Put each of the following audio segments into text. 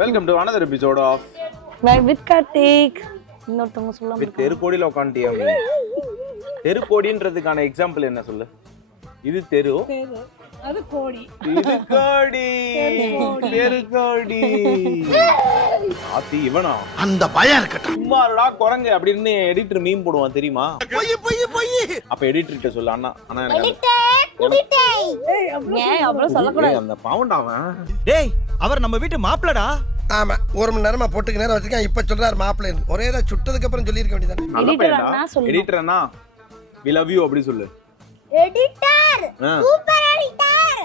Welcome to another episode of Vibe with Karthik. இன்னொருத்தவங்க சொல்லாம with தெருக்கோடியில உட்காந்துட்டியா நீ? தெருக்கோடின்றதுக்கான எக்ஸாம்பிள் என்ன சொல்லு? இது தெரு, அது கோடி, இது கோடி, தெருக்கோடி. ஆத்தி இவனா? அந்த பயம் இருக்கட்டும். சும்மாடா குரங்கு அப்படின்னு எடிட்டர் மீம் போடுவான் தெரியுமா? அப்ப எடிட்டர் கிட்ட சொல்லு அண்ணா அண்ணா எனக்கு ஏன் அவ்வளவு சொல்லக்கூடாது. அந்த பாவண்டாவன். டேய் அவர் நம்ம வீட்டு மாப்பிளடா. ஆமா, ஒரு மணி நேரமா போட்டுக்கு நேரம் வச்சிருக்கேன். இப்ப சொல்றாரு மாப்பிள்ளை. ஒரே சுட்டதுக்கு அப்புறம் சொல்லிருக்க வேண்டியதானே. நல்ல Editor பையன்டா. அண்ணா சொல்லணும். Editor Anna we love you அப்படி சொல்லு. எடிட்டர் சூப்பர் எடிட்டர்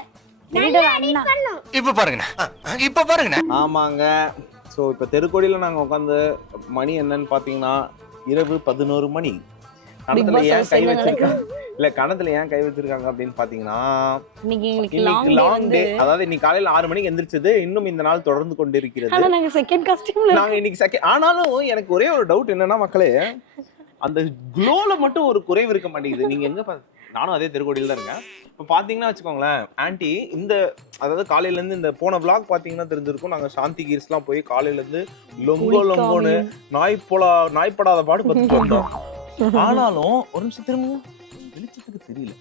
எடிட்டர் அண்ணா. இப்ப பாருங்க. ஆமாங்க. ஸோ இப்போ தெருக்கோடியில் நாங்கள் உட்காந்து மணி என்னன்னு பார்த்தீங்கன்னா இரவு 11 மணி. கணத்துல Boss ஏன் house கை என்ன வச்சிருக்காங்க இல்லை கணத்துல ஏன் கை வச்சிருக்காங்க அப்படின்னு பார்த்தீங்கன்னா இன்னைக்கு எங்களுக்கு இன்னைக்கு லாங் லாங் டே. அதாவது இன்னைக்கு காலையில் 6 மணிக்கு எந்திரிச்சது இன்னும் இந்த நாள் தொடர்ந்து கொண்டு இருக்கிறது. ஆனா நாங்க செகண்ட் காஸ்டியூம்ல நாங்கள் இன்னைக்கு செகண்ட். ஆனாலும் எனக்கு ஒரே ஒரு டவுட் என்னன்னா மக்களே, அந்த க்ளோல மட்டும் ஒரு குறைவு இருக்க மாட்டேங்குது. நீங்க எங்க நானும் அதே தெருக்கோடியில் தான் இருக்கேன். இப்போ பார்த்தீங்கன்னா வச்சுக்கோங்களேன் ஆன்ட்டி, இந்த அதாவது காலையிலேருந்து இந்த போன vlog பார்த்தீங்கன்னா தெரிஞ்சிருக்கும். நாங்கள் சாந்தி கீர்ஸ்லாம் போய் காலையிலேருந்து லொங்கோன்னு நாய்ப்படாத பாடு பார்த்துட்டு வந்தோம். ஆனாலும் ஒரு நிமிஷம் திரும்ப வெளிச்சத்துக்கு தெரியல.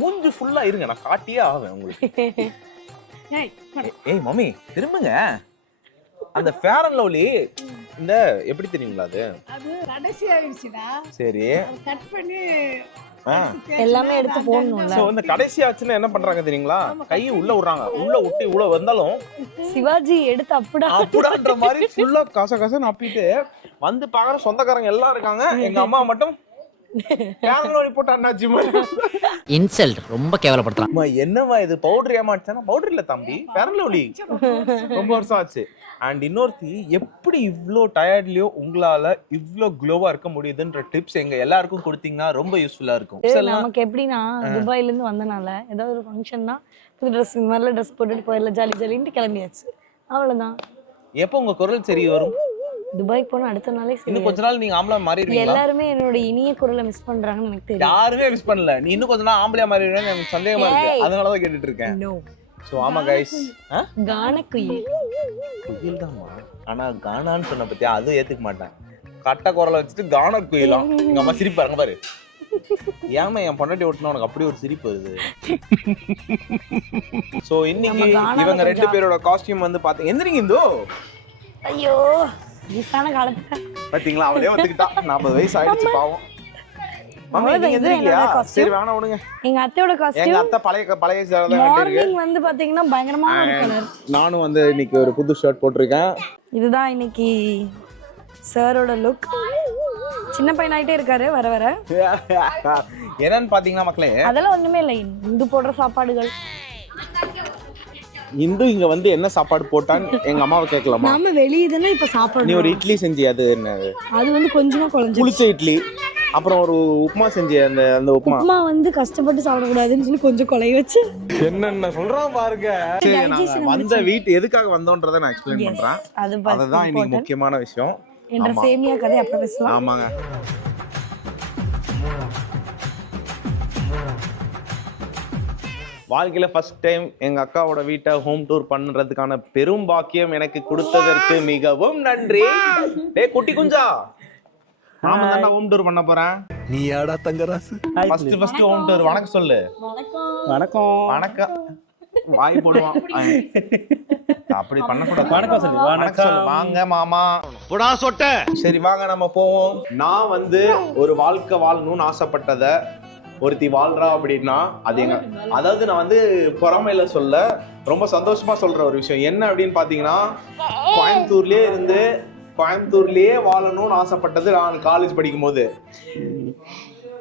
மூஞ்சி ஃபுல்லா இருங்க, நான் காட்டியே ஆவேன் உங்களுக்கு. ஏய் மம்மி திரும்புங்க. அந்த ஃபேர் அண்ட் லவ்லி இந்த எப்படி தெரியுங்களா அது கடைசி ஆயிடுச்சுடா. சரி கட் பண்ணி எல்லாமே எடுத்து போடணும்ல. சோ இந்த கடைசியாச்சுன்னா என்ன பண்றாங்க தெரியுங்களா? கையை உள்ள விடுறாங்க. உள்ள விட்டு உள்ள வந்தாலும் சிவாஜி எடுத்து அப்படின்ற மாதிரி ஃபுல்லா கசகசன்னு அப்பிட்டு வந்து பாக்குற சொந்தக்காரங்க எல்லாம் இருக்காங்க. எங்க அம்மா மட்டும் இன்சல்ட் ரொம்ப கேவலப்படுத்தலாம். என்னவா இது பவுடர் ஏமாச்சானா? பவுடர் இல்ல தம்பி, ஃபேர் லவ்லி. ரொம்ப வருஷம் ஆச்சு. அண்ட் இன்னொருத்தி எப்படி இவ்ளோ டயர்ட்லயோ உங்களால இவ்ளோ க்ளோவா இருக்க முடியுதுன்ற டிப்ஸ் எங்க எல்லாருக்கும் கொடுத்தீங்கன்னா ரொம்ப யூஸ்ஃபுல்லா இருக்கும். நமக்கு எப்படின்னா துபாயில இருந்து வந்தனால ஏதாவது ஒரு ஃபங்க்ஷன்னா புது ட்ரெஸ் இந்த மாதிரிலாம் ட்ரெஸ் போட்டுட்டு போயிடல ஜாலி ஜாலின்ட்டு கிளம்பியாச்சு. அவ்வளவுதான். எப்போ உங்க குரல் சரி வரும்? துபாய்க்கு போன அடுத்த நாளே சரி. இன்னும் கொஞ்ச நாள் நீங்க ஆம்பளை மாறிடுவீங்களா? எல்லாருமே என்னோட இனிய குரலை மிஸ் பண்றாங்கன்னு எனக்கு தெரியும். யாருமே மிஸ் பண்ணல. நீ இன்னும் கொஞ்ச நாள் ஆம்பளையா மாறிடுவேன்னு எனக்கு சந்தேகமா இருக்கு. அதனால தான் கேட்டுட்டு இருக்கேன். நோ. சோ ஆமா கைஸ். கான குயில். குயில் தான்மா. ஆனா கானான்னு சொன்ன பத்தியா அது ஏத்துக்க மாட்டேன். கட்ட குரலை வச்சுட்டு கான குயிலா. எங்க அம்மா சிரிப்பாங்க பாரு. ஏமா என் பொண்டாட்டி ஓட்டுனா உனக்கு அப்படி ஒரு சிரிப்பு வருது. சோ இன்னைக்கு இவங்க ரெண்டு பேரோட காஸ்டியூம் வந்து பாத்தீங்க. எந்திரிங்க இந்தோ. ஐயோ வயசான காலத்துல பாத்தீங்களா அவளே வந்துக்கிட்டா. 40 வயசு ஆயிடுச்சு பாவம். மம்மி நீங்க எந்திரிக்கலையா? சரி வேணா விடுங்க. எங்க அத்தையோட காஸ்டியூம். எங்க அத்தை பழைய சேலை தான் கட்டிருக்கு. மார்னிங் வந்து பாத்தீங்கன்னா பயங்கரமான ஒரு கலர். நானும் வந்து இன்னைக்கு ஒரு புது ஷர்ட் போட்டிருக்கேன். இதுதான் இன்னைக்கு சாரோட லுக். சின்ன பையனாயிட்டே இருக்காரு வர வர. என்னன்னு பாத்தீங்கன்னா மக்களே, அதெல்லாம் ஒண்ணுமே இல்லை. இந்து போடுற சாப்பாடுகள். இந்து இங்க வந்து என்ன சாப்பாடு போட்டான்னு எங்க அம்மாவை கேட்கலாமா? நாம வெளியே தானே இப்ப சாப்பாடு. நீ ஒரு இட்லி செஞ்சி, அது என்ன? அது வந்து கொஞ்சமா குழஞ்சு. புளிச்ச இட்லி. அப்புறம் ஒரு உப்புமா செஞ்சி. அந்த உப்புமா வந்து கஷ்டப்பட்டு சாப்பிடக்கூடாதுன்னு சொல்லி கொஞ்சம் குலைய வச்சு என்னென்ன சொல்றான் பாருங்க. சரி நாங்க வந்த வீட்டு எதுக்காக வந்தோன்றதை நான் எக்ஸ்பிளைன் பண்றேன். அதுதான் இன்னைக்கு முக்கியமான விஷயம். என்ற சேமியா கதை அப்புறம் பேசலாம். ஆமாங்க. வாழ்க்கையில ஃபர்ஸ்ட் டைம் எங்க அக்காவோட வீட்டை ஹோம் டூர் பண்றதுக்கான பெரும் பாக்கியம் எனக்கு கொடுத்ததற்கு மிகவும் நன்றி. டேய் குட்டி குஞ்சா, நாம தான் ஹோம் டூர் பண்ண போறேன். நீ யாடா தங்கராசு? First home tour. வணக்கம் சொல்லு. வணக்கம். வணக்கம். வாய் போடுவான். அப்படி பண்ணக்கூடாது. வணக்கம் சொல்லு. வணக்கம் சொல்லு. வாங்க மாமா. புடா சொட்ட. சரி வாங்க நம்ம போவோம். நான் வந்து ஒரு வாழ்க்கை வாழணும்னு ஆசைப்பட்டத ஒருத்தி வாழ்றா அப்படின்னா அது எங்க, அதாவது நான் வந்து பொறாமையில சொல்ல ரொம்ப சந்தோஷமா சொல்ற ஒரு விஷயம் என்ன அப்படின்னு பாத்தீங்கன்னா, கோயம்புத்தூர்லயே இருந்து கோயம்புத்தூர்லயே வாழணும்னு ஆசைப்பட்டது நான் காலேஜ் படிக்கும் போது.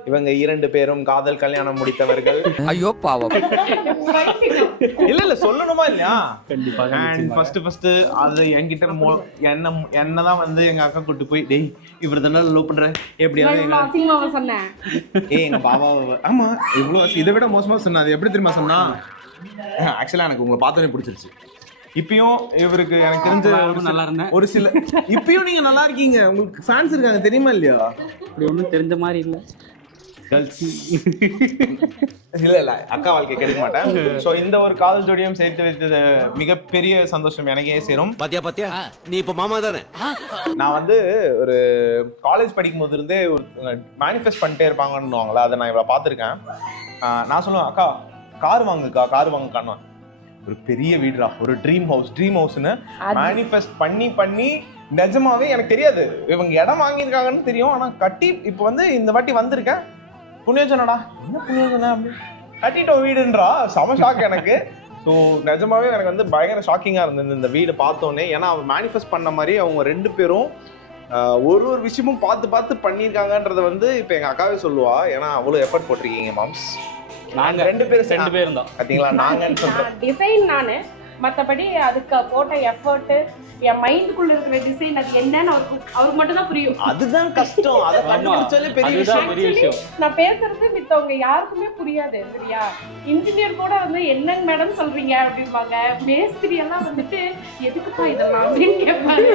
இவங்க 2 பேரும் காதல் கல்யாணம் முடித்தவர்கள். ஐயோ பாவம். இல்ல சொல்லணுமா இல்லையா? கண்டிப்பா. ஃபர்ஸ்ட் அது என்கிட்ட என்னதான் வந்து எங்க அக்கா கூட்டு போய், டேய் இவர் தானே லவ் பண்ற எப்படியாவது எங்க பாபாவை. ஆமா இவ்வளவு இதை விட மோசமா சொன்னா. அது எப்படி தெரியுமா சொன்னா? ஆக்சுவலா எனக்கு உங்களை பார்த்தோன்னே பிடிச்சிருச்சு. இப்பயும் இவருக்கு எனக்கு தெரிஞ்ச நல்லா இருந்தேன் ஒரு சில. இப்பயும் நீங்க நல்லா இருக்கீங்க. உங்களுக்கு ஃபேன்ஸ் இருக்காங்க தெரியுமா இல்லையா? அப்படி ஒன்றும் தெரிஞ்ச மாதிரி இல்லை. இல்ல அக்கா வாழ்க்கை கெடுக்க மாட்டேன். சோ இந்த ஒரு காதல் ஜோடியும் சேர்த்து வைத்தது மிகப்பெரிய சந்தோஷம் எனக்கே சேரும். பாத்தியா நீ இப்ப மாமா தானே? நான் வந்து ஒரு காலேஜ் படிக்கும் போது இருந்தே ஒரு மேனிஃபெஸ்ட் பண்ணிட்டே இருப்பாங்கன்னுவாங்களா, அதை நான் இவ்வளவு பார்த்துருக்கேன். நான் சொல்லுவேன், அக்கா கார் வாங்குக்கான்னு. ஒரு பெரிய வீடுடா, ஒரு ட்ரீம் ஹவுஸ்னு மேனிஃபெஸ்ட் பண்ணி நிஜமாவே எனக்கு தெரியாது இவங்க இடம் வாங்கியிருக்காங்கன்னு தெரியும். ஆனா கட்டி இப்போ வந்து இந்த வாட்டி வந்திருக்கேன், புண்ணியோஜனடா, என்ன புண்ணியோஜனம், கட்டிட்டோம் வீடுன்றா. செம ஷாக் எனக்கு. ஸோ நிஜமாவே எனக்கு வந்து பயங்கர ஷாக்கிங்காக இருந்தது இந்த வீடு பார்த்தோன்னே. ஏன்னா அவங்க மேனிஃபெஸ்ட் பண்ண மாதிரி அவங்க 2 பேரும் ஒரு விஷயமும் பார்த்து பண்ணியிருக்காங்கன்றத வந்து இப்போ எங்கள் அக்காவே சொல்லுவா. ஏன்னா அவ்வளோ எஃபர்ட் போட்டிருக்கீங்க மாம்ஸ். நாங்கள் 2 பேரும் தான் பார்த்தீங்களா, நாங்கன்னு சொல்கிறேன். டிசைன் நானு, மற்றபடி அதுக்கு போட்ட எஃபர்ட், என் மைண்டுக்குள்ள இருக்கிற டிசைன் அது என்னன்னு அவருக்கு மட்டும் தான் புரியும். அதுதான் கஷ்டம், அதை கண்டுபிடிச்சாலே பெரிய விஷயம். நான் பேசுறது மித்தவங்க யாருக்குமே புரியாது சரியா. இன்ஜினியர் கூட வந்து என்னங்க மேடம் சொல்றீங்க அப்படிம்பாங்க, மேஸ்திரி எல்லாம் வந்துட்டு எதுக்குப்பா இதெல்லாம் அப்படின்னு கேட்பாங்க.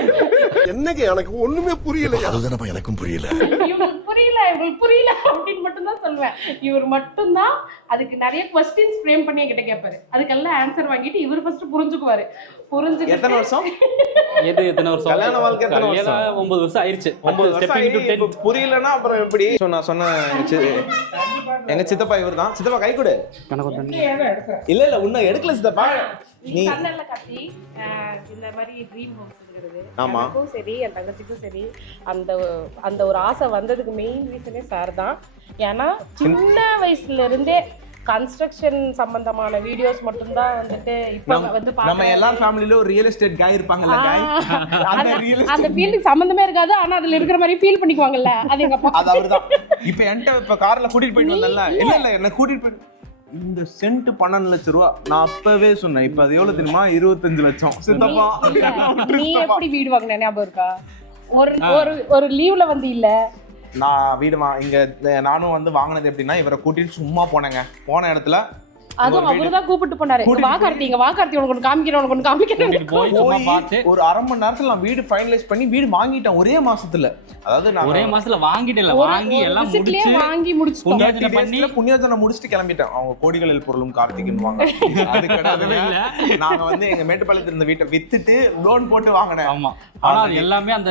என்னங்க எனக்கு ஒண்ணுமே புரியல. அதுதானப்பா எனக்கும் புரியல. இவங்களுக்கு புரியல அப்படின்னு மட்டும் தான் சொல்லுவேன். இவர் மட்டும்தான் அதுக்கு நிறைய क्वेश्चंस ஃப்ரேம் பண்ணி என்கிட்ட கேட்பாரு. அதுக்கெல்லாம் ஆன்சர் வாங்கிட்டு இவர் ஃபர்ஸ்ட் புரிஞ்சுக்குவாரு. எத்தனை வருஷம் கல்யாண வாழ்க்கை? 9 வருஷம் ஆயிருச்சு. 9 ஸ்டெப்பிங் டு 10. புரியலன்னா அப்புறம் எப்படி? நான் சொன்ன எங்க சித்தப்பா இவர் தான். சித்தப்பா கை கொடு. இல்ல உன்ன எடுக்கல சித்தப்பா. நீ கண்ணல்ல கட்டி இந்த மாதிரி ட்ரீம் ஹவுஸ்ங்கிறது எனக்கும் சரி என் தங்கச்சிக்கும் சரி அந்த ஒரு ஆசை வந்ததுக்கு மெயின் ரீசனே சார் தான். ஏன்னா சின்ன வயசுல இருந்தே கன்ஸ்ட்ரக்ஷன் சம்பந்தமான வீடியோஸ் மட்டும் தான் வந்துட்டு இப்ப வந்து நம்ம எல்லா ஃபேமிலில ஒரு ரியல் எஸ்டேட் गाय இருப்பாங்கல गाय, அந்த ஃபீல்டுக்கு சம்பந்தமே இருக்காது, ஆனா அதுல இருக்கிற மாதிரி ஃபீல் பண்ணிக்குவாங்கல்ல, அது எங்க அப்பா. அது அவர்தான். இப்போ என்கிட்ட இப்ப கார்ல கூட்டிட்டு போயிட்டு வந்தல்ல, இல்ல என்ன கூட்டிட்டு போய் இந்த சென்ட் 12 லட்சம் ரூபா நான் அப்பவே சொன்னேன். இப்ப அது எவ்வளவு தெரியுமா? 25 லட்சம். சித்தப்பா நீ எப்படி வீடு வாங்குன ஞாபகம் இருக்கா? ஒரு லீவ்ல வந்து இல்ல நான் வீடு இங்க நானும் வந்து வாங்கினது எப்படின்னா, இவரை கூட்டிட்டு சும்மா போன இடத்துல அதுவும் அவருதான் கூப்பிட்டு போனாரு. வா கார்த்தி உனக்கு காமிக்கிறேன் போய் ஒரு அரை மணி நேரத்துல நான் வீடு ஃபைனலைஸ் பண்ணி வீடு வாங்கிட்டேன் ஒரே மாசத்துல. அதாவது நான் ஒரே மாசத்துல வாங்கிட்டேன், வாங்கி எல்லாம் முடிச்சு புண்ணியோஜனை முடிச்சுட்டு கிளம்பிட்டேன். அவங்க கோடிகளில் பொருளும் கார்த்திக்னுவாங்க. அது கிடையாதுவே இல்ல. நாங்க வந்து எங்க மேட்டுப்பாளையத்துல இருந்த வீட்டை வித்துட்டு லோன் போட்டு வாங்கினேன். ஆமா, ஆனா எல்லாமே அந்த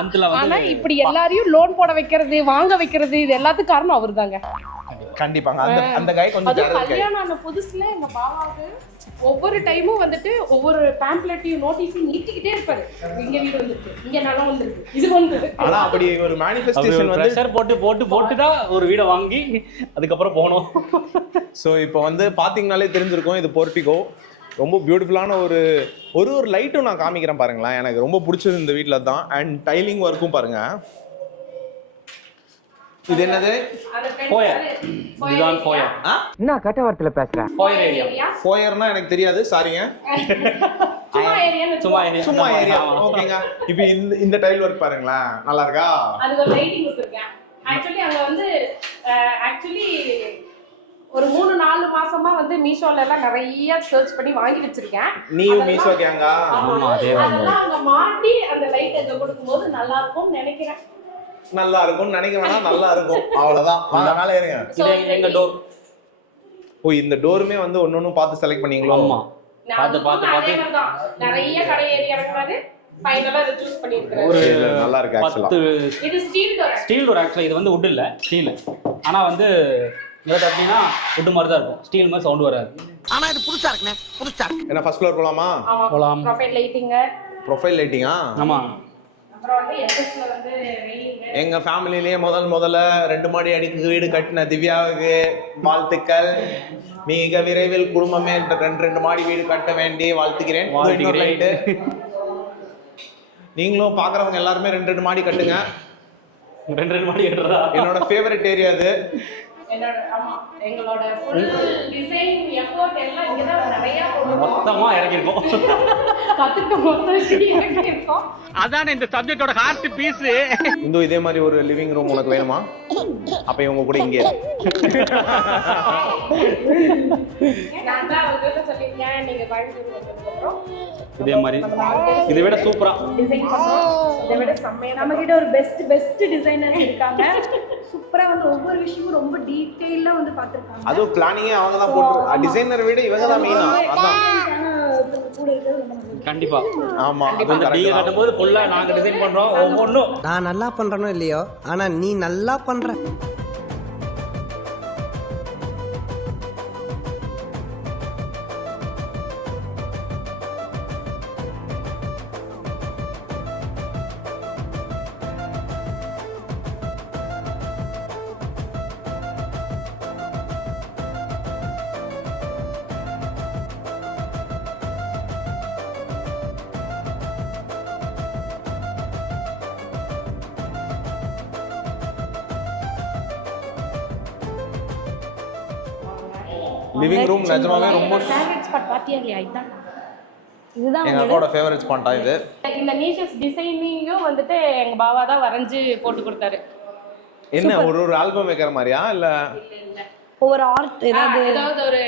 மந்த்ல வந்து. ஆனா இப்படி எல்லாரையும் லோன் போட வைக்கிறது, வாங்க வைக்கிறது, இது எல்லாத்துக்கும் காரணம் அவர்தாங்க. கண்டிப்பாங்க. அந்த गाय கொஞ்சம் கல்யாணம் ஆன புதுசுல எங்க பாபாவுக்கு ஒவ்வொரு டைமும் வந்துட்டு ஒவ்வொரு பேம்ப்ளெட்டையும் நோட்டீஸையும் நீட்டிக்கிட்டே இருப்பாரு. இங்க வீடு வந்துருக்கு, இங்க நிலம் வந்துருக்கு, இது வந்து. ஆனா அப்படி ஒரு மேனிஃபெஸ்டேஷன் வந்து பிரஷர் போட்டு தான் ஒரு வீட வாங்கி அதுக்கப்புறம் போனோம். சோ இப்போ வந்து பாத்தீங்கன்னாலே தெரிஞ்சிருக்கும், இது போர்டிகோ. ரொம்ப பியூட்டிஃபுல்லான ஒரு லைட்டும் நான் காமிக்கிறேன் பாருங்களேன். எனக்கு ரொம்ப பிடிச்சது இந்த வீட்டில் தான். அண்ட் டைலிங் ஒர்க்கும் பாருங்க. இது என்னது? ஃபோயர். இதுதான் ஃபோயர். என்ன கட்ட வார்த்தையில பேசுற? Foyer area. ஃபோயர்னா எனக்கு தெரியாது, சாரிங்க. சும்மா ஏரியா. ஓகேங்க. இப்போ இந்த டைல் ஒர்க் பாருங்களேன், நல்லா இருக்கா? அதுக்கு ஒரு லைட்டிங் கொடுத்திருக்கேன். ஆக்சுவலி அங்க வந்து ஒரு 3-4 மாசமா வந்து மீஷோல எல்லாம் நிறைய சர்ச் பண்ணி வாங்கி வச்சிருக்கேன். நீயும் மீஷோ கேங்கா? ஆமா, அதேதான். அங்க மாட்டி அந்த லைட் எங்க கொடுக்கும்போது நல்லா இருக்கும்னு நினைக்கிறேன். நல்லா இருக்கும்னு நினைக்கிறேன்னா நல்லா இருக்கும், அவ்வளவுதான். அதனால இருங்க. இது எங்க டோர். ஓ, இந்த டோருமே வந்து ஒன்னொன்னு பார்த்து செலக்ட் பண்ணீங்களா? ஆமா, பார்த்து நிறைய கடை ஏறி இறங்குறாரு, ஃபைனலா இத சூஸ் பண்ணிருக்காரு. ஒரு நல்லா இருக்கு ஆக்சுவலா. இது ஸ்டீல் டோர் ஆக்சுவலா. இது வந்து வுட் இல்ல, ஸ்டீல். ஆனா வந்து இது அப்படினா வுட் மாதிரி தான் இருக்கும், ஸ்டீல் மாதிரி சவுண்ட் வராது. ஆனா இது புதுசா இருக்குனே, புதுசா. என்ன ஃபர்ஸ்ட் ஃப்ளோர் போலாமா? போலாம். ப்ரொஃபைல் லைட்டிங்கா? ஆமா. அப்புறம் வந்து எஸ்எஸ்ல வந்து ரெயிலிங். எங்க ஃபேமிலிலேயே முதல்ல 2 மாடி அடுக்கு வீடு கட்டின திவ்யாவுக்கு வாழ்த்துக்கள். மிக விரைவில் குடும்பமே 2 மாடி வீடு கட்ட வேண்டி வாழ்த்துக்கிறேன். நீங்களும் பாக்குறவங்க எல்லாருமே 2 மாடி கட்டுங்க. 2 மாடி கட்டுறதா? என்னோட ஃபேவரட் ஏரியா அது. எங்களோட ஃபுல் டிசைன் எஃபோர்ட் எல்லாம் இங்க தான் நிறைய மொத்தமா இறங்கிருக்கோம். கத்துக்க மொத்தம் இறங்கிருக்கோம். அதானே இந்த சப்ஜெக்டோட ஹார்ட் பீஸ். இந்த இதே மாதிரி ஒரு லிவிங் ரூம் உனக்கு வேணுமா? அப்ப இவங்க கூட இங்கே நான் தான் அவங்ககிட்ட சொல்லியிருக்கேன், நீங்க கோயம்புத்தூர் வந்ததுக்கப்புறம் இதே மாதிரி இதை விட சூப்பரா டிசைன் பண்ணுவோம். இதை விட செம்மையா நம்ம கிட்ட ஒரு பெஸ்ட் டிசைனர்ஸ் இருக்காங்க. சூப்பரா வந்து ஒவ்வொரு விஷயமும் ரொம்ப டீடைலா வந்து பார்த்திருக்காங்க. அதுவும் பிளானிங்கே அவங்க தான் போட்டு டிசைனர் விட இவங்க தான் மெயினா. அதான் கூட இருக்கிறது ரொம்ப நல்லது. கண்டிப்பா. ஆமா அந்த டிஏ கட்டும்போது ஃபுல்லா நாங்க டிசைன் பண்றோம் ஒவ்வொன்றும். நான் நல்லா பண்றேனோ இல்லையோ ஆனா நீ நல்லா பண்ற. லிவிங் ரூம் நிஜமாவே ரொம்ப ஃபேவரட் ஸ்பாட் பாத்தியா இல்லையா? இதுதான் இதுதான் எங்க அக்காவோட ஃபேவரட் ஸ்பாட்டா இது. இந்த நீச்சஸ் டிசைனிங்கும் வந்துட்டு எங்க பாவா தான் வரைஞ்சு போட்டு கொடுத்தாரு. என்ன ஒரு ஆல்பம் வைக்கிற மாதிரியா இல்ல ஒவ்வொரு ஆர்ட் ஏதாவது ஒரு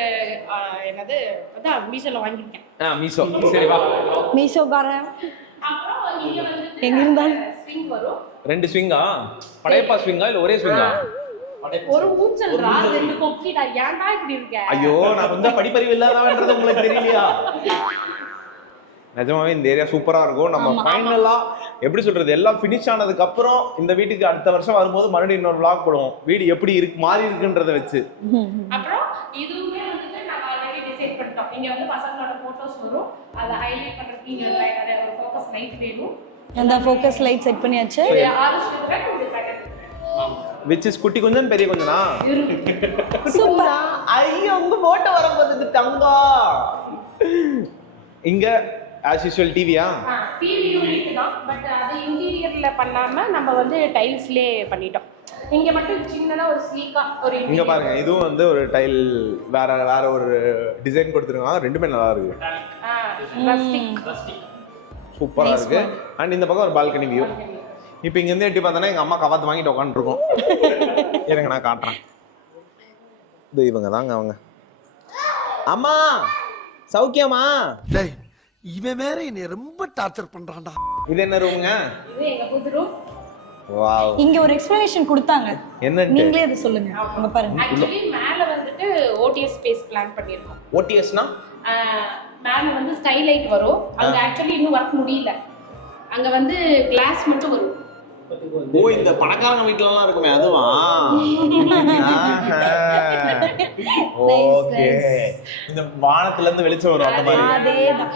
என்னது அதான் மீஷோல வாங்கியிருக்கேன். மீசோ. சரி வா. மீஷோக்காரன் அப்புறம் இங்க வந்து எங்க இருந்தாலும் ஸ்விங் வரும். 2 ஸ்விங்கா? படையப்பா ஸ்விங்கா இல்ல ஒரே ஸ்விங்கா? ஒரு ஊஞ்சல்ரா, 2 கொக்கிடா. ஏன்டா இப்படி இருக்க? ஐயோ நான் கொஞ்சம் படிப்பறிவு இல்லாதவன்றது உங்களுக்கு தெரியலையா? நிஜமாவே இந்த ஏரியா சூப்பரா இருக்கும். நம்ம ஃபைனலா எப்படி சொல்றது, எல்லாம் ஃபினிஷ் ஆனதுக்கு அப்புறம் இந்த வீட்டுக்கு அடுத்த வருஷம் வரும்போது மறுபடியும் இன்னொரு vlog போடுவோம். வீடு எப்படி இருக்கு மாறி இருக்குன்றத வச்சு. அப்புறம் இதுவுமே வந்துட்டு நாங்க ஆல்ரெடி டிசைட் பண்ணிட்டோம். இங்க வந்து பசங்களோட போட்டோஸ் வரும். அத ஹைலைட் பண்றதுக்கு இங்க ஒரு ஃபோக்கஸ் லைட் வேணும். அந்த ஃபோக்கஸ் லைட் செட் பண்ணியாச்சு. ஆரம்பிச்சிட்டு ஒரு பேட்டர்ன் which is குட்டி கொஞ்சம் பெரிய கொஞ்சனா? சூப்பர். ஐயோ உங்க போட்டோ வரும்போது தங்கம். இங்க as usual டிவியா? டிவி யூனிட் தான். பட் அது இன்டீரியர்ல பண்ணாம நம்ம வந்து டைல்ஸ்லயே பண்ணிட்டோம். இங்க மட்டும் சின்னதா ஒரு ஸ்லீக்கா ஒரு இங்க பாருங்க, இதுவும் வந்து ஒரு டைல் வேற ஒரு டிசைன் கொடுத்துருக்காங்க. ரெண்டுமே நல்லா இருக்கு. ரஸ்டிக் சூப்பரா இருக்கு. அண்ட் இந்த பக்கம் ஒரு பால்கனி வியூ. இப்போ இங்க இருந்து எட்டி பார்த்தா எங்க அம்மா கவாத்து வாங்கிட்டு உட்காந்துருக்கோம். எனக்கு நான் காட்டுறேன். இது இவங்க தாங்க அவங்க. அம்மா சௌக்கியமா? டேய் இவன் வேற என்னை ரொம்ப டார்ச்சர் பண்றான்டா. இது என்ன ரூமுங்க? இது எங்க புது ரூம். வாவ். இங்க ஒரு எக்ஸ்பிளனேஷன் கொடுத்தாங்க. என்னன்னு நீங்களே அதை சொல்லுங்க. அங்க பாருங்க. ஆக்சுவலி மேல வந்துட்டு ஓடிஎஸ் ஸ்பேஸ் பிளான் பண்ணிருக்கோம். ஓடிஎஸ்னா மேல வந்து ஸ்கைலைட் வரும். அங்க ஆக்சுவலி இன்னும் வர்க் முடியல. அங்க வந்து கிளாஸ் மட்டும் வரும். ஓ இந்த பணக்காரங்க வீட்ல எல்லாம் இருக்குமே அதுவா? ஓகே. இந்த வானத்துல இருந்து வெளிச்சம் வரும் அந்த மாதிரி. அதேதான்.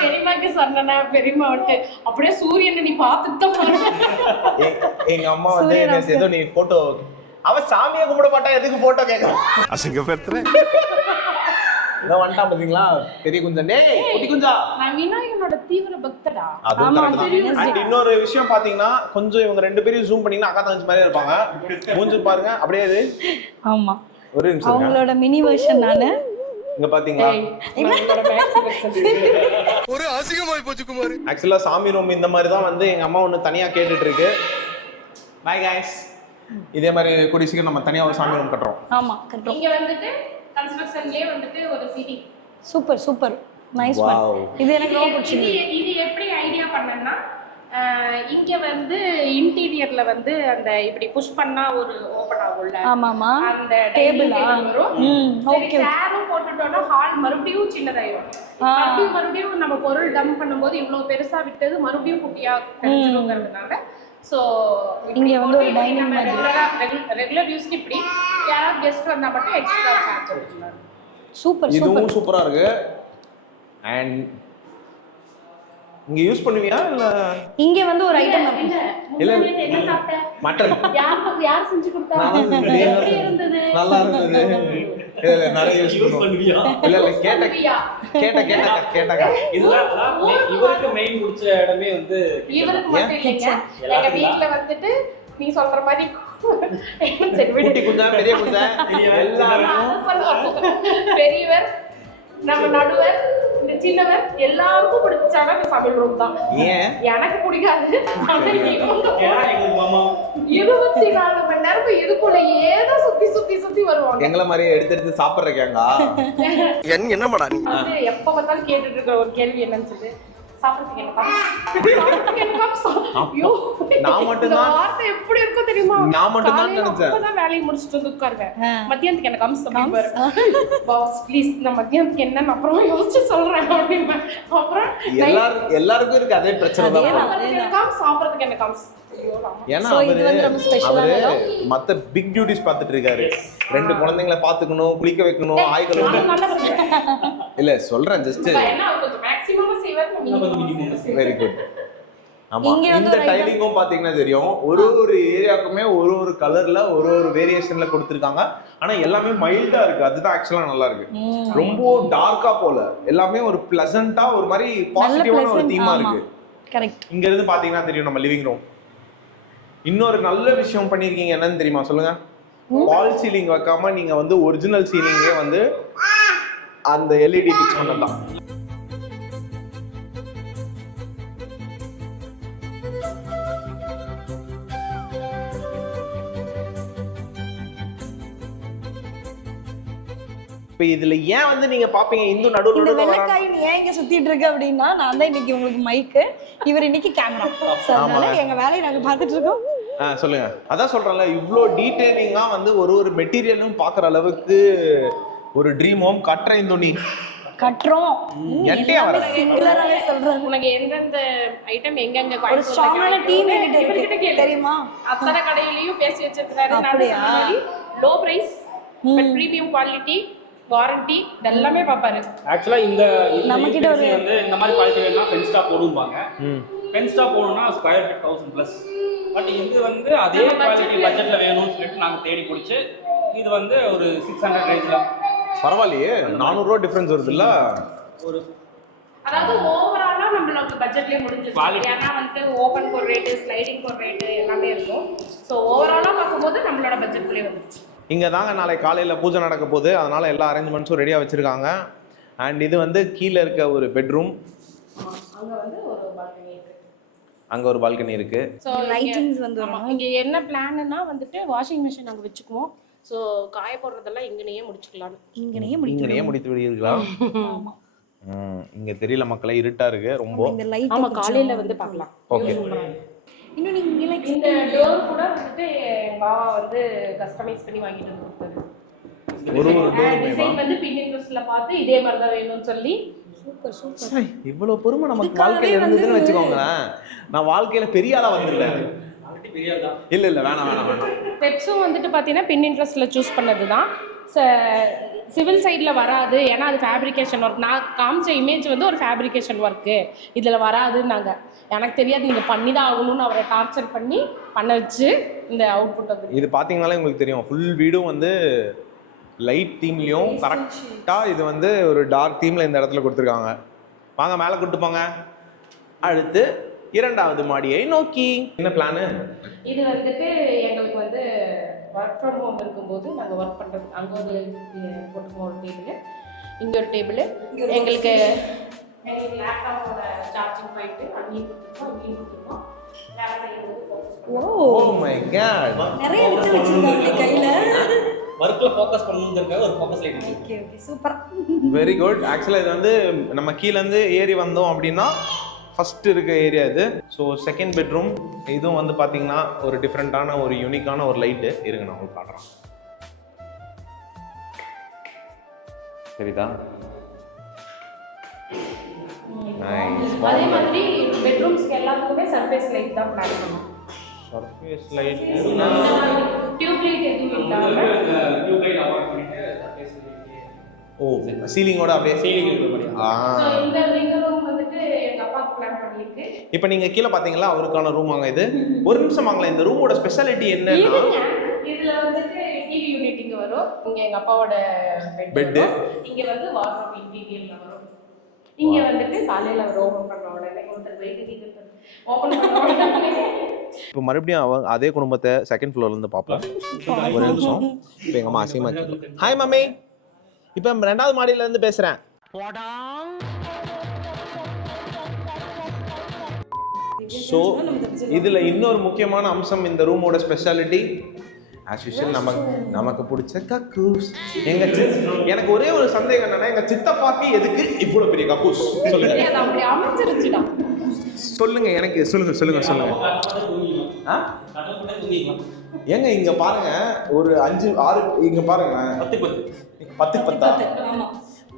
பெரியமாக்கு சொன்னா பெரியமா வந்து அப்படியே சூரியனை நீ பார்த்துட்டு தான் போற. எங்க அம்மா வந்து ஏதோ நீ போட்டோ அவ சாமியை கும்பிட மாட்டா எதுக்கு போட்டோ கேக்குறான்? அசிங்கப்படுத்துறேன். இதான் வந்துட்டான் பாத்தீங்களா பெரிய குஞ்சன். டேய் குட்டி குஞ்சா. நான் விநாயகனோட தீவிர பக்தடா. அதுவும் கரெக்ட் தான். அண்ட் இன்னொரு விஷயம் பாத்தீங்கன்னா கொஞ்சம் இவங்க ரெண்டு பேரும் ஜூம் பண்ணீங்கன்னா அக்கா தங்கச்சி மாதிரி இருப்பாங்க. மூஞ்சி பாருங்க அப்படியே இது. ஆமா. ஒரு நிமிஷம். அவங்களோட மினி வெர்ஷன் நானு. இங்க பாத்தீங்களா? ஒரு அசிங்கமாய் போச்சு குமார். ஆக்சுவலா சாமி ரூம் இந்த மாதிரி தான் வந்து எங்க அம்மா ஒன்று தனியா கேட்டுட்டு இருக்கு. By guys. இதே மாதிரி கூடி சீக்கிரம் நம்ம தனியா ஒரு சாமி ரூம் கட்டுறோம். ஆமா கட்டுறோம். இங்க வந்துட்டு கன்ஸ்ட்ரக்ஷன்லயே வந்துட்டு ஒரு seating. Super super nice one. இது எனக்கு ரொம்ப பிடிச்சிருக்கு. இது எப்படி ஐடியா பண்ணேன்னா இங்க வந்து இன்டீரியர்ல வந்து அந்த இப்படி புஷ் பண்ணா ஒரு ஓபன் ஆகும்ல. ஆமாமா. அந்த டேபிளா வரும். ஓகே. சேரும் போட்டுட்டோம்னா ஹால் மறுபடியும் சின்னதாயிரும். மறுபடியும் நம்ம பொருள் டம்ப் பண்ணும்போது இவ்வளவு பெருசா விட்டது மறுபடியும் குட்டியா தெரிஞ்சிருங்கிறதுனால சோ இங்க வந்து ஒரு டைனிங் மாதிரி ரெகுலர் யூஸ்க்கு இப்படி யாராவது கெஸ்ட் வந்தா மட்டும் எக்ஸ்ட்ரா சார்ஜ் கொடுக்கலாம். Super super. இதுவும் சூப்பரா இருக்கு. அண்ட் இங்க யூஸ் பண்ணுவியா இல்ல இங்க வந்து ஒரு ஐட்டம் இல்ல இல்ல என்ன சாப்பிட்ட மட்டன் யார் செஞ்சு கொடுத்தா? எப்படி இருந்தது? நல்லா இருந்தது. இல்ல நிறைய யூஸ் பண்ணுவியா? இல்ல கேட்டா இதெல்லாம் இவருக்கு மெயின் பிடிச்ச இடமே வந்து இவருக்கு மட்டும் இல்லைங்க. எங்க வீட்ல வந்துட்டு நீ சொல்ற மாதிரி சரி விடு. குட்டி குஞ்சா பெரிய குஞ்சா எல்லாரும் பெரியவர் நம்ம நடுவர் இந்த சின்னவர் எல்லாருக்கும் பிடிச்சானா இந்த சமையல் ரூம் தான். ஏன் எனக்கு பிடிக்காது. ஆனா இவங்க ஏன்னா எங்களுக்கு மாமா 24 மணி நேரம் இதுக்குள்ளேயே தான் சுத்தி வருவாங்க. எங்களை மாதிரியே எடுத்து சாப்பிடுற கேங்கா என்னமாடா நீ வந்து எப்ப பார்த்தாலும் கேட்டுட்டு இருக்கிற ஒரு கேள்வி என்னன்னு சொல்லி சாப்பிடுறதுக்கு என்ன ஐயோ நான் மட்டும்தான் வார்த்தை எப்படி இருக்கும் தெரியுமா? நான் மட்டும்தான் நினைச்சேன். அப்பதான் வேலையை முடிச்சுட்டு வந்து உட்காருவேன். மத்தியானத்துக்கு எனக்கு கம்ஸ் பாஸ் ப்ளீஸ் நான் மத்தியானத்துக்கு என்னன்னு அப்புறம் யோசிச்சு சொல்றேன் அப்படின்னு. அப்புறம் எல்லாருக்கும் இருக்கு அதே பிரச்சனை தான். சாப்பிடுறதுக்கு என்ன கம்ஸ். ஏன்னா அவரு மத்த பிக் டியூட்டிஸ் பாத்துட்டு இருக்காரு. 2 குழந்தைங்களை பாத்துக்கணும், குளிக்க வைக்கணும், ஆய் கழுவணும். இல்ல சொல்றேன் ஜஸ்ட் வெரி குட். ஆமா இந்த டைலிங்கும் பாத்தீங்கன்னா தெரியும் ஒரு ஏரியாக்குமே ஒரு கலர்ல ஒரு வேரியேஷன்ல கொடுத்திருக்காங்க. ஆனா எல்லாமே மைல்டா இருக்கு. அதுதான் ஆக்சுவலா நல்லா இருக்கு. ரொம்ப டார்க்கா போல எல்லாமே ஒரு பிளசண்டா ஒரு மாதிரி பாசிட்டிவான ஒரு தீமா இருக்கு. கரெக்ட். இங்க இருந்து பாத்தீங்கன்னா தெரியும் நம்ம லிவிங் ரூம். இன்னொரு நல்ல விஷயம் பண்ணிருக்கீங்க என்னன்னு தெரியுமா சொல்லுங்க? வால் சீலிங் வைக்காம நீங்க வந்து ஒரிஜினல் சீலிங்கே வந்து அந்த எல்இடி பிக்ஸ் பண்ணதான். இப்ப இதுல ஏன் வந்து நீங்க பாப்பீங்க இந்து இந்த நடுவுல வெள்ளைக்காய் நீ ஏன் இங்க சுத்திட்டு இருக்க அப்படின்னா நான் தான் இன்னைக்கு உங்களுக்கு மைக்கு, இவர் இன்னைக்கு கேமரா. அதனால எங்க வேலையை நாங்க பாத்துட்டு இருக்கோம். சொல்லுங்க. அதான் சொல்றேன்ல இவ்ளோ டீடைலிங்கா வந்து ஒரு மெட்டீரியலும் பாக்குற அளவுக்கு ஒரு ட்ரீம் ஹோம் கட்டுற இந்த நீ கட்டுறோம். என்கிட்டயே வர சிங்குலராவே சொல்றேன். உனக்கு எந்தெந்த ஐட்டம் எங்கெங்க ஒரு ஸ்ட்ராங்கான டீம் என்கிட்ட தெரியுமா? அத்தனை கடையிலயும் பேசி வச்சிருக்காரு. அப்படியா? Low price but premium quality warranty இதெல்லாமே பாப்பாரு. ஆக்சுவலா இந்த நம்ம கிட்ட ஒரு வந்து இந்த மாதிரி குவாலிட்டி வேணும்னா ஃபென்ஸ்டா போடுவாங்க. ஃபென்ஸ்டா போடணும்னா ஸ்கொயர் ஃபீட் 1000 பிளஸ். பட் இது வந்து அதே குவாலிட்டி பட்ஜெட்ல வேணும்னு சொல்லிட்டு நாங்க தேடி பிடிச்சி இது வந்து ஒரு 600 ரேஞ்ச்ல. பரவாயில்லையே 400 ரூபா டிஃபரன்ஸ் வருது இல்ல? ஒரு அதாவது ஓவராலா நம்மளோட பட்ஜெட்லயே முடிஞ்சிருச்சு. ஏன்னா வந்து ஓபன் ஒரு ரேட், ஸ்லைடிங் ஒரு ரேட் எல்லாமே இருக்கும். ஸோ ஓவராலா பார்க்கும்போது நம்மளோட பட்ஜெட்குள்ளே வந்துருச்சு. இங்கே தாங்க நாளைக்கு காலையில் பூஜை நடக்க போகுது. அதனால் எல்லா அரேஞ்ச்மெண்ட்ஸும் ரெடியாக வச்சுருக்காங்க. அண்ட் இது வந்து கீழே இருக்க ஒரு பெட்ரூம். அங்கே வந்து ஒரு பால்கனி இருக்கு. அங்கே ஒரு பால்கனி இருக்கு. ஸோ லைட்டிங்ஸ் வந்து இங்கே என்ன பிளான்னா வந்துட்டு வாஷிங் மிஷின் அங்கே வச்சுக்குவோம். ஸோ காய போடுறதெல்லாம் இங்கனையே முடிச்சுக்கலாம். இங்கனையே முடித்து விடுவீர்களா? இங்கே தெரியல மக்களே, இருட்டாக இருக்கு ரொம்ப. ஆமாம் காலையில் வந்து பார்க்கலாம். ஓகே. இன்னும் நீங்க லைக் இந்த டோர் கூட வந்துட்டு பாவா வந்து கஸ்டமைஸ் பண்ணி வாங்கிட்டு வந்து ஒரு டிசைன் வந்து பின்ட்ரெஸ்ட்ல பார்த்து இதே மாதிரி தான் வேணும்னு சொல்லி சூப்பர். இவ்வளவு பொறுமை நமக்கு வாழ்க்கையில இருந்ததுன்னு வச்சுக்கோங்களேன். நான் வாழ்க்கையில பெரிய ஆளா வந்துடல. இல்ல வேணாம். ஸ்டெப்ஸும் வந்துட்டு பார்த்தீங்கன்னா பின்ட்ரெஸ்ட்ல சூஸ் பண்ணது தான். சிவில் சைடில் வராது. ஏன்னா அது ஃபேப்ரிகேஷன் ஒர்க். நான் காமிச்ச இமேஜ் வந்து ஒரு ஃபேப்ரிகேஷன் ஒர்க்கு இதில் வராதுன்னாங்க. எனக்கு தெரியாது, நீங்கள் பண்ணி தான் ஆகணும்னு அவரை டார்ச்சர் பண்ணி பண்ண வச்சு இந்த அவுட்புட் வந்து இது பார்த்தீங்கனாலே உங்களுக்கு தெரியும். ஃபுல் வீடும் வந்து லைட் தீம்லையும் கரெக்டாக இது வந்து ஒரு டார்க் தீமில் இந்த இடத்துல கொடுத்துருக்காங்க. வாங்க மேலே கூப்பிட்டு போங்க. அடுத்து 2வது மாடியை நோக்கி என்ன பிளானு? இது வந்துட்டு எங்களுக்கு வந்து ஒர்க் ஃப்ரம் ஹோம் இருக்கும்போது நாங்கள் ஒர்க் பண்ணுறது அங்கே ஒரு போட்டுக்கோம். ஒரு டேபிள், இங்கே ஒரு டேபிள். எங்களுக்கு லேப்டாப்போட சார்ஜிங் பாயிண்ட் அங்கேயும் கொடுத்துருக்கோம். ஓ மை காட், நிறைய வச்சிருக்காங்க கையில. வர்க்ல ஃபோக்கஸ் பண்ணனும்ங்கறதுக்காக ஒரு ஃபோக்கஸ் லைட் இருக்கு. Okay super, very good. ஆக்சுவலா இது வந்து நம்ம கீழ இருந்து ஏறி வந்தோம் அப்படின்னா ஃபர்ஸ்ட் இருக்க ஏரியா இது. So second bedroom. இதுவும் வந்து பார்த்தீங்கன்னா ஒரு டிஃப்ரெண்ட்டான ஒரு யூனிக்கான ஒரு லைட்டு. இருங்க நான் உங்களுக்கு காட்டுறேன். சரிதா? அதே மாதிரி பெட்ரூம்ஸ்க்கு எல்லாத்துக்குமே சர்ஃபேஸ் லைட் தான் பிளான் பண்ணோம். சர்ஃபேஸ் லைட் டியூப் லைட் எதுவும் இல்லாம டியூப் லைட் அவாய்ட் பண்ணிட்டு சர்ஃபேஸ் லைட். ஓ சீலிங்கோட அப்படியே சீலிங் இருக்கு மாதிரி. சோ இந்த ரூம் வந்துட்டு எங்க அப்பா பிளான் பண்ணிருக்கு. இப்போ நீங்க கீழ பாத்தீங்களா அவருக்கான ரூம் வாங்க. இது ஒரு நிமிஷம் வாங்கலாம். இந்த ரூமோட ஸ்பெஷாலிட்டி என்னன்னா இதுல வந்துட்டு டிவி யூனிட் இங்க வரும். இங்க எங்க அப்பாவோட பெட். இங்க வந்து வார்ட்ரோப் இன்டீரியர்ல வரும். இங்க வந்துட்டு காலையில அவர் ஓபன் பண்ண உடனே ஒருத்தர் வெயிட் ஓபன் பண்ண உடனே இப்போ மறுபடியும் அதே குடும்பத்தை செகண்ட் ஃப்ளோர்ல இருந்து பார்ப்போம். ஒரு நிமிஷம். இப்போ எங்க அம்மா அசிங்கமா கேட்கும். ஹாய் மம்மி, இப்போ 2வது மாடியில இருந்து பேசுறேன். ஸோ இதுல இன்னொரு முக்கியமான அம்சம் இந்த ரூமோட ஸ்பெஷாலிட்டி ஆஸ் யூஷுவல் நமக்கு பிடிச்ச கக்கூஸ். எனக்கு ஒரே ஒரு சந்தேகம் என்னன்னா, எங்க சித்தப்பாக்கு எதுக்கு இவ்வளவு பெரிய கக்கூஸ் சொல்லுங்க. சொல்லுங்க எனக்கு சொல்லுங்க. ஏங்க இங்க பாருங்க, ஒரு 5 6 இங்க பாருங்க,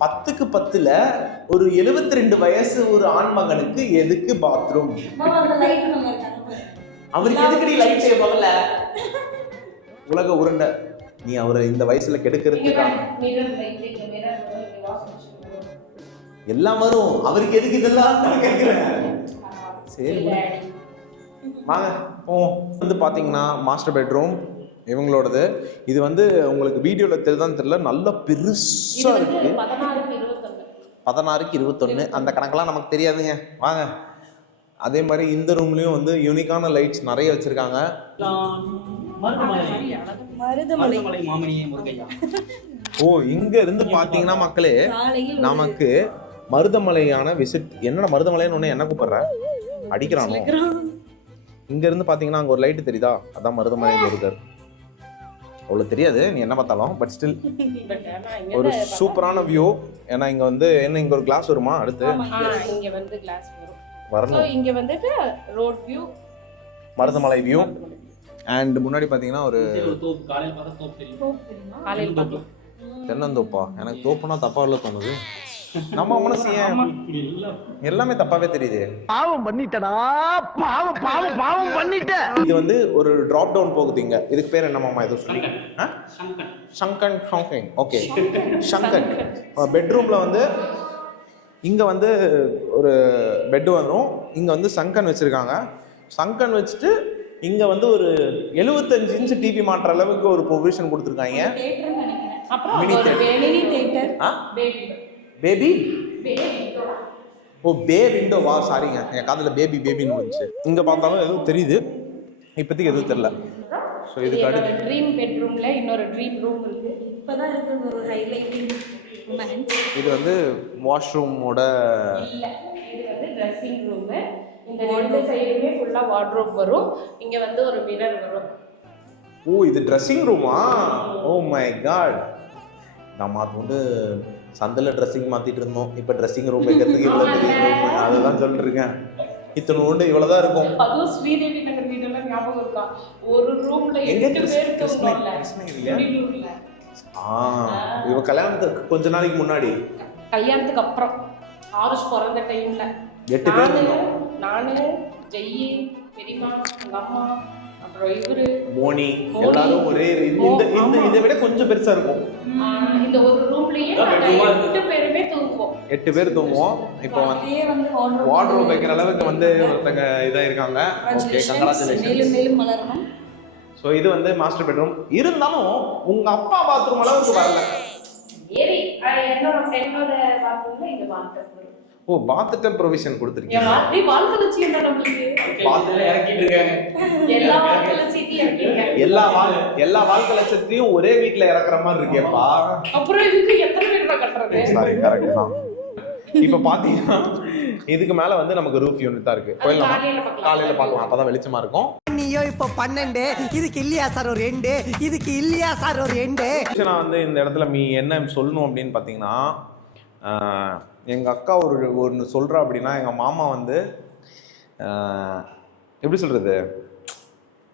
10க்கு 10ல ஒரு 72 வயசு ஒரு ஆண் மகனுக்கு எதுக்கு பாத்ரூம்? அவருக்கு எதுக்கு லைட் செய்வாங்கல்ல? உலக உருண்டை, நீ அவரை இந்த வயசுல கெடுக்கிறதுக்கா? எல்லாம் வரும், அவருக்கு எதுக்கு இதெல்லாம் கேட்கிறேன். சரி வாங்க போவோம். வந்து பாத்தீங்கன்னா மாஸ்டர் பெட்ரூம் இவங்களோடது. இது வந்து உங்களுக்கு வீடியோல தெரியுதான்னு தெரியல, நல்ல பெருசா இருக்கு. 16க்கு 21 அந்த கணக்கெல்லாம் நமக்கு தெரியாதுங்க. வாங்க. அதே மாதிரி இந்த ரூம்லயும் வந்து யூனிக்கான லைட்ஸ் நிறைய வச்சிருக்காங்க. ஓ, இங்க இருந்து பாத்தீங்கன்னா மக்களே, நமக்கு மருதமலையான விசிட். என்னடா மருதமலைன்னு ஒண்ணு என்ன கூப்பிடுற, அடிக்கிறானோ? இங்க இருந்து பாத்தீங்கன்னா அங்க ஒரு லைட் தெரியுதா, அதான் மருதமலை முருகர். அவ்வளவு தெரியாது நீ என்ன பார்த்தாலும், பட் ஸ்டில் ஒரு சூப்பரான வியூ. ஏன்னா இங்க வந்து என்ன, இங்க ஒரு கிளாஸ் வருமா அடுத்து? இங்க வந்து கிளாஸ் வரணும். இங்க வந்துட்டு road view, Marudhamalai view. And முன்னாடி பாத்தீங்கன்னா ஒரு தோப்பு. காலையில பார்த்தா தோப்பு தெரியும். காலையில பார்த்தா தென்னந்தோப்பா. எனக்கு தோப்புனா தப்பா இல்ல தோணுது. நம்ம மனசு ஏன் எல்லாமே தப்பாவே தெரியுது. பாவம் பண்ணிட்டடா, பாவம் பண்ணிட்ட. இது வந்து ஒரு டிராப் டவுன் போகுது இங்க. இதுக்கு பேர் என்ன மாமா? ஏதோ சொல்லி ஷங்கன். ஓகே, ஷங்கன். பெட்ரூம்ல வந்து இங்க வந்து ஒரு பெட் வந்துடும். இங்க வந்து சங்கன் வச்சிருக்காங்க. சங்கன் வச்சுட்டு இங்க வந்து ஒரு 75 இன்ச் டிவி மாட்டுற அளவுக்கு ஒரு ப்ரொவிஷன் கொடுத்துருக்காங்க. Mini theatre. பேபி ஓ, பே விண்டோவா? சாரிங்க, என் காதுல பேபின்னு வந்துச்சு. இங்க பார்த்தாலும் எதுவும் தெரியுது, இப்போதைக்கு எதுவும் தெரியல. ஸோ இதுக்கு அடுத்து ட்ரீம் பெட்ரூம்ல இன்னொரு ட்ரீம் ரூம் இருக்கு. இப்பதான் இருக்கு ஒரு ஹைலைட்டிங். இது வந்து வாஷ்ரூமோட இல்ல, இது வந்து ட்ரெஸ்ஸிங் ரூம். இந்த ரெண்டு சைடுமே ஃபுல்லா வார்ட்ரோப் வரும். இங்க வந்து ஒரு மிரர் வரும். ஓ, இது ட்ரெஸ்ஸிங் ரூமா? Oh my god. நம்ம அது வந்து சந்தில் ட்ரெஸ்ஸிங் மாத்திட்டு இருந்தோம். இப்போ ட்ரெஸ்ஸிங் ரூம் வைக்கிறதுக்கு இவ்வளோ பெரிய ரூம், அதுதான் சொல்லிட்டு இருக்கேன். இத்தனை உண்டு இவ்வளோதான் இருக்கும். அதுவும் ஸ்ரீதேவி நகர் வீடெல்லாம் ஞாபகம் இருக்கா? ஒரு ரூம்ல 8 பேர் தூங்குவாங்க. இவ கல்யாணத்துக்கு கொஞ்ச நாளைக்கு முன்னாடி, கல்யாணத்துக்கு அப்புறம் ஆருஷ் பிறந்த டைம்ல 8 பேர். நானு, ஜெயி, பெரியம்மா, எங்க அம்மா, அப்புறம் இவரு மோனி, எல்லாரும் ஒரே இதை விட கொஞ்சம் பெருசா இருக்கும். இந்த ஒரு ரூம்லயே 8 பேருமே தூங்குவோம். 8 பேர் தூங்குவோம். இப்போ வார்ட்ரோப் வைக்கிற அளவுக்கு வந்து ஒருத்தங்க இதா இருக்காங்க. Okay, congratulations. மேலும் வளரணும். ஸோ இது வந்து மாஸ்டர் பெட்ரூம். இருந்தாலும் உங்க அப்பா பாத்ரூம் அளவுக்கு வரல. என்னோட ஃப்ரெண்டோட பாத்ரூம்ல இங்க பாத்ரூம். ஓ, பாத்டப் ப்ரொவிஷன் கொடுத்துருக்கீங்க. அப்படியே வால்கலச்சி என்ன நம்மளுக்கு பாத்ரூம்ல இறக்கிட்டு இருக்காங்க. எல்லா வால்கலச்சியும் இறக்கிங்க. எல்லா வால்கலச்சத்தையும் ஒரே வீட்ல இறக்குற மாதிரி இருக்கேப்பா. அப்புறம் இதுக்கு எத்தனை பேர் கட்டறது? சாரி, கரெக்ட் தான். இப்போ பாத்தீங்கன்னா இதுக்கு மேல வந்து நமக்கு ரூஃப் யூனிட் தான் இருக்கு. காலையில பார்க்கலாம், அப்பதான் வெளிச்சமா இருக்கும். நீயோ இப்போ 12, இதுக்கு இல்லையா சார் ஒரு 2, இதுக்கு இல்லையா சார் ஒரு 2. நான் வந்து இந்த இடத்துல என்ன சொல்லணும் அப்படின்னு பாத்தீங்கன்னா, எங்க அக்கா ஒன்று சொல்றா அப்படின்னா, எங்க மாமா வந்து எப்படி சொல்றது,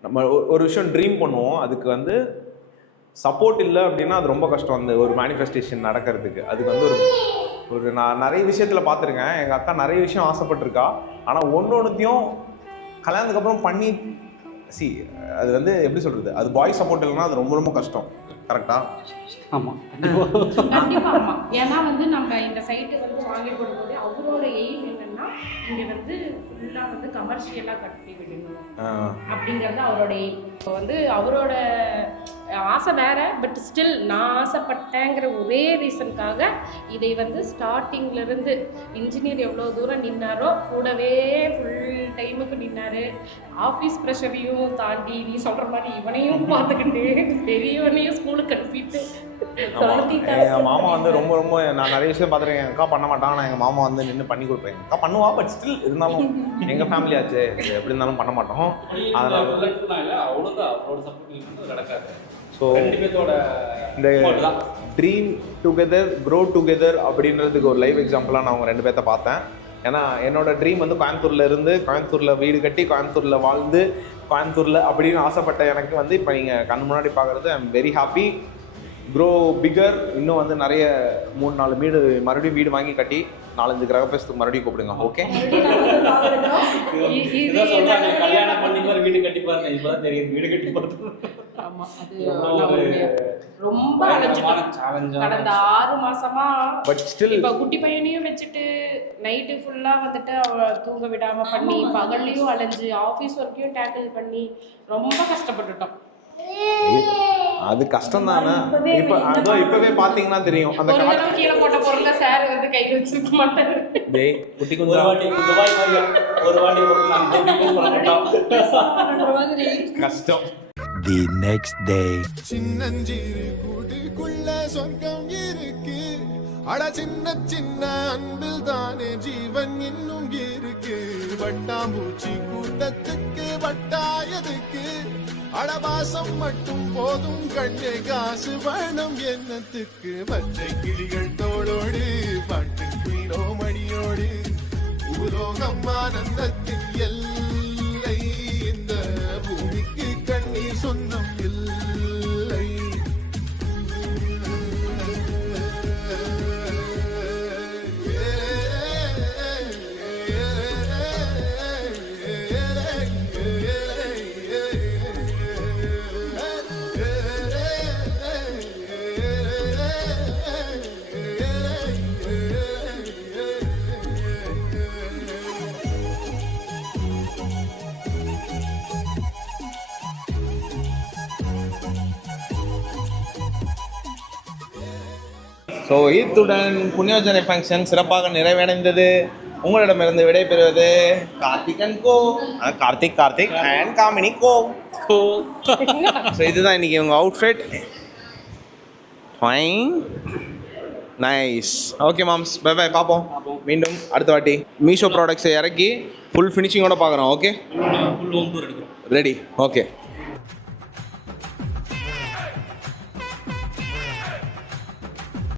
நம்ம ஒரு விஷயம் ட்ரீம் பண்ணுவோம், அதுக்கு வந்து சப்போர்ட் இல்லை அப்படின்னா அது ரொம்ப கஷ்டம். அந்த ஒரு மேனிஃபெஸ்டேஷன் நடக்கிறதுக்கு அதுக்கு வந்து ஒரு நான் நிறைய விஷயத்துல பார்த்துருக்கேன். எங்கள் அக்கா நிறைய விஷயம் ஆசைப்பட்டிருக்கா. ஆனால் ஒன்னொன்னுத்தையும் கல்யாணத்துக்கு அப்புறம் பண்ணி அது வந்து எப்படி சொல்றது, அது பாய் சப்போர்ட் இல்லைன்னா அது ரொம்ப ரொம்ப கஷ்டம். கரெக்டா? ஆமாம், கண்டிப்பா ஆமா. ஏன்னா வந்து நம்ம இந்த சைட்டு வந்து வாங்கி போடும்போது அவரோட எய்ம் என்னன்னா, இங்க வந்து ஃபுல்லா வந்து கமர்ஷியலா கட்டி விடணும் அப்படிங்கிறது அவரோட எய்ம். இப்போ வந்து அவரோட ஆசை வேற, பட் ஸ்டில் நான் ஆசைப்பட்டேங்கிற ஒரே ரீசனுக்காக இதை வந்து ஸ்டார்டிங்லேருந்து இன்ஜினியர் எவ்வளோ தூரம் நின்னாரோ கூடவே ஃபுல் டைமுக்கு நின்னாரு. ஆஃபீஸ் ப்ரெஷரையும் தாண்டி நீ சொல்கிற மாதிரி இவனையும் பார்த்துக்கிட்டு பெரியவனையும் ஸ்கூலுக்கு அனுப்பிட்டு எங்கள் மாமா வந்து ரொம்ப ரொம்ப நான் நிறைய விஷயம் பார்த்துருக்கேன். எங்கள் அக்கா பண்ண மாட்டாங்க, நான் எங்கள் மாமா வந்து நின்று பண்ணி கொடுப்பேன். அக்கா பண்ணுவா, பட் ஸ்டில் இருந்தாலும் எங்கள் ஃபேமிலி ஆச்சு, எப்படி இருந்தாலும் பண்ண மாட்டோம். அதனால அவ்வளோதான் அவரோட சப்போர்ட் நடக்காது. ஸோ இந்த ட்ரீம் டுகெதர் க்ரோ டுகெதர் அப்படின்றதுக்கு ஒரு லைவ் எக்ஸாம்பிளாக நான் அவங்க 2 பேர்த்த பார்த்தேன். ஏன்னா என்னோட ட்ரீம் வந்து கோயம்புத்தூரில் இருந்து கோயம்புத்தூரில் வீடு கட்டி கோயம்புத்தூரில் வாழ்ந்து கோயம்புத்தூரில் அப்படின்னு ஆசைப்பட்ட எனக்கு வந்து இப்போ நீங்கள் கண் முன்னாடி பார்க்குறது I am very happy. Grow bigger. இன்னும் வந்து நிறைய 3-4 வீடு மறுபடியும் வீடு வாங்கி கட்டி 4-5 கிரகப்பேசத்துக்கு மறுபடியும் கூப்பிடுங்க. ஓகே, கல்யாணம் பண்ணி வீடு கட்டி பாருங்க, இப்பதான் தெரியுது வீடு கட்டி பாருங்க. ஆமா, அது ரொம்ப கடந்த 6 மாசமா. பட் ஸ்டில் இப்ப குட்டி பையனையும் வச்சுட்டு நைட்டு ஃபுல்லா வந்துட்டு அவ தூங்க விடாம பண்ணி பகல்லையும் அலைஞ்சு ஆஃபீஸ் ஒர்க்கையும் டேக்கிள் பண்ணி ரொம்ப கஷ்டப்பட்டுட்டோம். அது கஷ்டம் தானே. இப்போ அதோ இப்பவே பாத்தீங்கன்னா தெரியும் அந்த கீழே போட்ட பொருளை சார் வந்து கையில் வச்சிருக்க மாட்டாரு. குட்டி ஒரு வாட்டி கஷ்டம். The next day. சின்னஞ்சிறு கூட்டுக்குள்ள சொர்க்கம் இருக்கு, அட சின்ன சின்ன அன்பில் தானே ஜீவன் இன்னும் இருக்கு. வட்டாம்பூச்சி கூட்டத்துக்கு வட்டாயதுக்கு அடபாசம் மட்டும் போதும் கண்ணே, காசு வேணும் என்னத்துக்கு. பச்சை கிளிகள் தோளோடு பாட்டு குயிலோ மணியோடு பூலோகம் ஆனந்தத்தின் எல்லை. இந்த பூமிக்கு கண்ணீர் சொந்தம் இல்லை. ஸோ இத்துடன் புண்ணியோஜனை ஃபங்க்ஷன் சிறப்பாக நிறைவடைந்தது. உங்களிடமிருந்து விடைபெறுவது Karthik and co, Karthik and Kamini co. So இதுதான் இன்னைக்கு உங்கள் outfit. Fine, nice. Okay moms, bye bye. பார்ப்போம் மீண்டும் அடுத்த வாட்டி மீஷோ ப்ராடக்ட்ஸை இறக்கி ஃபுல் ஃபினிஷிங்கோட பார்க்குறோம். ஓகே, ஃபுல் ஹோம் டூர் எடுக்கிறோம். ரெடி. ஓகே.